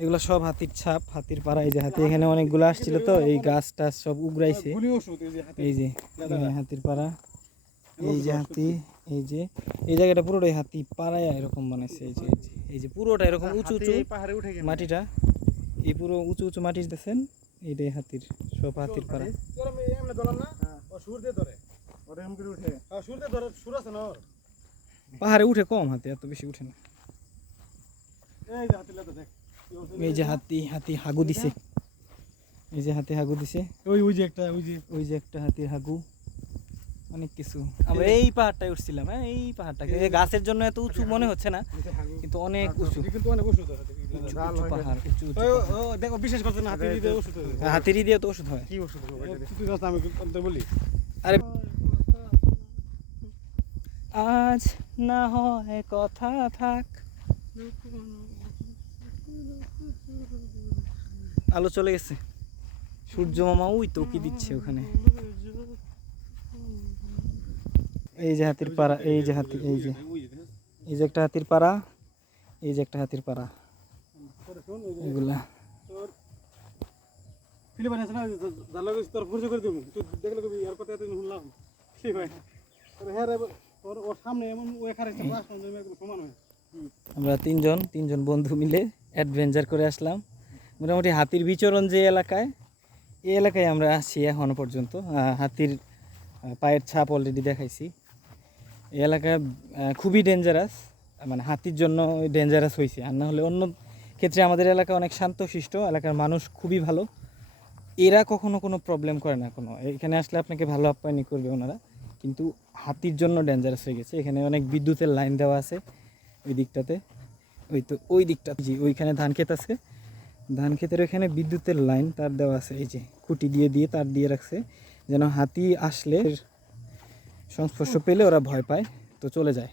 এগুলো সব হাতির ছাপ, হাতির পাড়া। এই যে হাতি এখানে অনেকগুলো আসছিল, তো এই গাছ টাছ সব উগরাইছে। এই যে হাতির পাড়া, এই যে হাতি, এই যে এই জায়গাটা পুরোটাই হাতি পাড়ায় এরকম বানাইছে। এই যে এই যে পুরোটা এরকম উঁচু উঁচু মাটিটা, এই পুরো উঁচু উঁচু মাটি দেখছেন, এইটাই হাতির সব হাতির পাড়া। পাহাড়ে উঠে কম, হাতি এত বেশি উঠে না। এই যে হাতি, হাতি হাগু দিছে। এই যে হাতি হাগু দিছে, ওই যে একটা হাতির হাগু। অনেক কিছু। আমরা এই পাহাড়টায় উঠছিলাম, হ্যাঁ এই পাহাড়টাকে, গাছের জন্য এত উঁচু মনে হচ্ছে না, কিন্তু অনেক উঁচু। পাহাড় উঁচু দেখো, বিশেষ কথা না, হাতির দিয়ে তো ওষুধ হয়। কি ওষুধ আমি বলি? আরে আজ না হয় কথা থাক। আলো চলে গেছে, সূর্য মামা ওই তো কি দিচ্ছে ওখানে। এই যে হাতির পাড়া, এই যে হাতি, এই যে একটা হাতির পাড়া, এই যে একটা হাতির পাড়া। এগুলা আমরা তিনজন বন্ধু মিলে অ্যাডভেঞ্চার করে আসলাম। মোটামুটি হাতির বিচরণ যে এলাকায়, এই এলাকায় আমরা আসছি এখনো পর্যন্ত। হাতির পায়ের ছাপ অলরেডি দেখাইছি। এই এলাকা খুবই ডেঞ্জারাস, মানে হাতির জন্য ডেঞ্জারাস হয়েছে, আর না হলে অন্য ক্ষেত্রে আমাদের এলাকা অনেক শান্তশিষ্ট, এলাকার মানুষ খুবই ভালো। এরা কখনো কোনো প্রবলেম করে না, কোনো এখানে আসলে আপনাকে ভালো আপ্যায়ন করবে ওনারা, কিন্তু হাতির জন্য ডেঞ্জারাস হয়ে গেছে। এখানে অনেক বিদ্যুতের লাইন দেওয়া আছে ওই দিকটাতে, ওই দিকটা জি, ওইখানে ধান ক্ষেত আছে, ধান ক্ষেতের ওইখানে বিদ্যুতের লাইন তার দেওয়া আছে। এই যে খুঁটি দিয়ে তার দিয়ে রাখছে, যেন হাতি আসলে সংস্পর্শ পেলে ওরা ভয় পায়, তো চলে যায়।